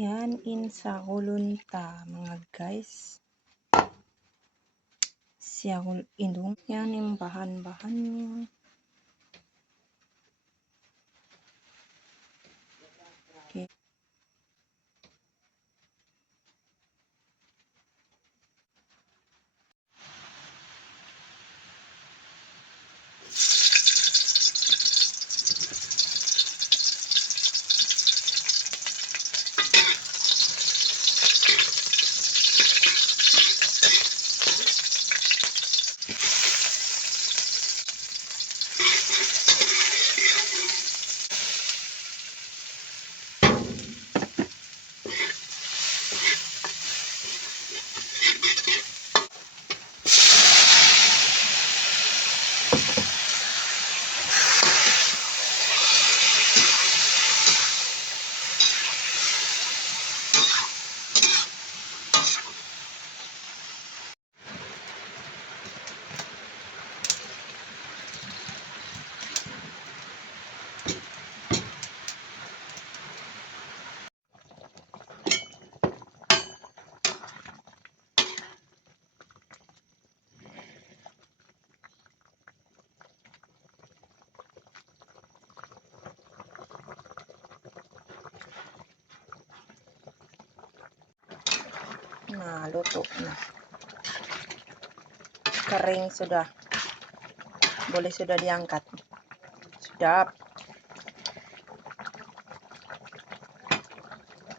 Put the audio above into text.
Yan, insahulun ta mga guys. Siyahul indung yan yung bahan-bahannya. Oke. Nah, luto na. Kering sudah. Boleh sudah diangkat. Sedap.